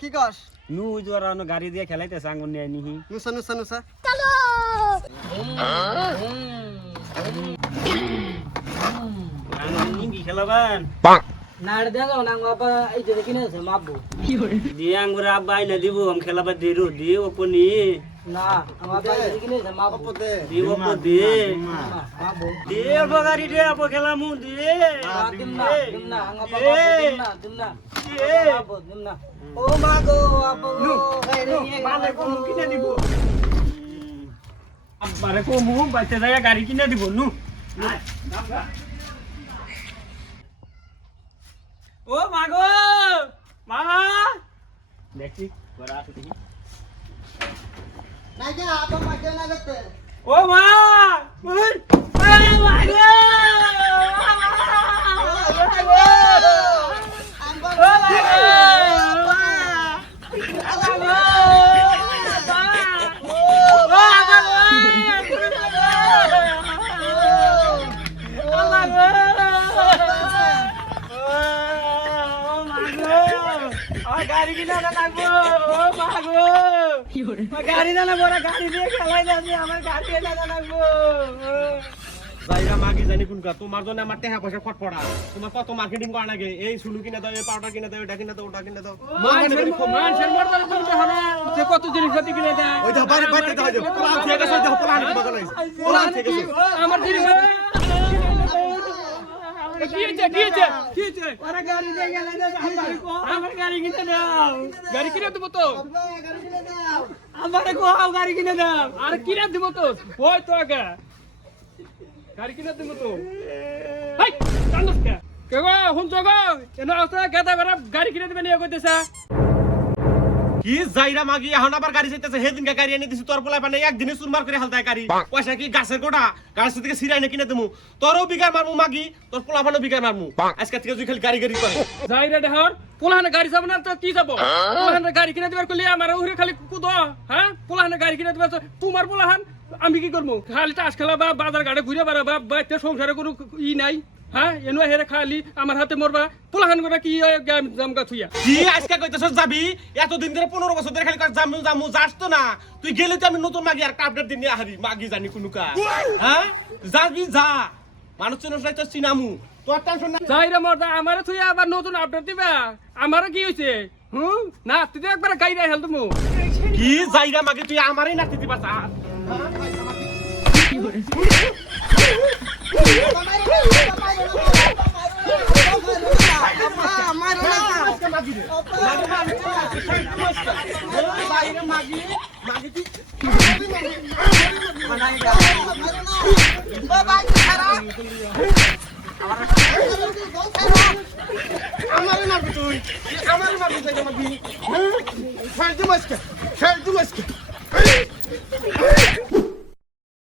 কি কস নু জোরা নো গাড়ি দিয়ে খেলাইতেছে আঙ্গুর নিয়ে নিহি নুসা নুসা নুসা চলো আঙ্গুর নিবি খেলাবান নাড় দেও না বাবা এই যে কিনেছে মাপবো দিয়ে আঙ্গুর আব্বা আইনা দিব আম খেলাবা দিরু দিয়ে ওপনি না আমার বাবা কিনেছে মাপবো অপতে দিয়ে ওপ দিয়ে মাপবো দিয়ে আব্বা গাড়ি দিয়ে আব্বা খেলামু দিয়ে দিম না আমার বাবা দিম না মাপবো দিম না ও মা গো আপো গো মালে কো মু কিনে দিব আব্বারে কো মু বাইতে যায় গাড়ি কিনে দিব নু ও মা গো মা দেখি বড় আছে দেখি না যা আপা মাকে না গতে ও মা ওই মা গো গাড়ি কিনা লাগবো ও মাগো গাড়ি না বড় গাড়ি দিয়ে খেলাই যাবি আমার গাড়ি না লাগবো যাইরা মাগি জানি কোনকা তোমার জন্য আমার টাকা পয়সা ফটফড়া তোমার কত মার্কেটিং করা লাগে এই সুলু কিনে দাও এই পাউডার কিনে দাও এটা কিনে দাও ওটা কিনে দাও মানুষের মর্দার বলতে হবে যে কত জিনিস পাতি কিনে দেয় ওই দাও বাইরে বাইরে দাও পোলান থেকে গেছে দাও পোলান থেকে গেছে পোলান থেকে গেছে আমার জিনিস কি ওরা গাড়ি দিয়ে গেলে আমার গাড়ি কিনে দাও গাড়ি কিনে দেবো তো গাড়ি কিনে দাও আমারে কো গাড়ি কিনে দাও আর কিনে দেবো তো ওই তো আগে গাড়ি কিনে দেবো তো হাই জানোস কে কে গো হুন তো গো এনো আসা গাদা বেরা গাড়ি কিনে দেবে নিয়ে কইতেছে কি যাইরা মাগি এখন আবার গাড়ি চাইতেছে হেদিনকে গাড়ি এনে দিছি তোর পোলা পানে একদিনে সুরমার করে হালতায় গাড়ি পয়সা কি গাছের গোটা গাছ থেকে সিরাই না কিনে দেবো তোরও বিঘার মারমু মাগি তোর পোলা পানে বিঘার মারমু আজকে থেকে তুই খালি গাড়ি গাড়ি করে যাই রে দেহর পোলাহানে গাড়ি যাব না তো কি যাব পোলাহানে গাড়ি কিনে দিবার কইলে আমার উহরে খালি কুদ হ্যাঁ পোলাহানে গাড়ি কিনে দিবার তোমার পোলাহান আমি কি করব খালি তাস খেলা বা বাজার ঘাটে ঘুরে বেড়াবা বাইতে সংসারে কোনো ই নাই হ্যাঁ এনো হেরে খালি আমার হাতে মরবা পোলাহান করে কি জামগা থুইয়া কি আজকে কইতেছস যাবি এতদিন ধরে 15 বছর ধরে খালি জামু জামু যাস তো না তুই গেলে তো আমি নতুন মাগি আর আপডেট দিন হারি মাগি জানি কোনকা হ্যাঁ যাবি যা মানুষ চিনস নাই তো চিনামু তোর টেনশন না যাই রে মরদা আমারে থুইয়া আবার নতুন আপডেট দিবা আমারে কি হইছে না তুই তো একবার গাই রাই হেল তুমি কি যাইরা মাগি তুই আমারই নাতি দিবা চা আমার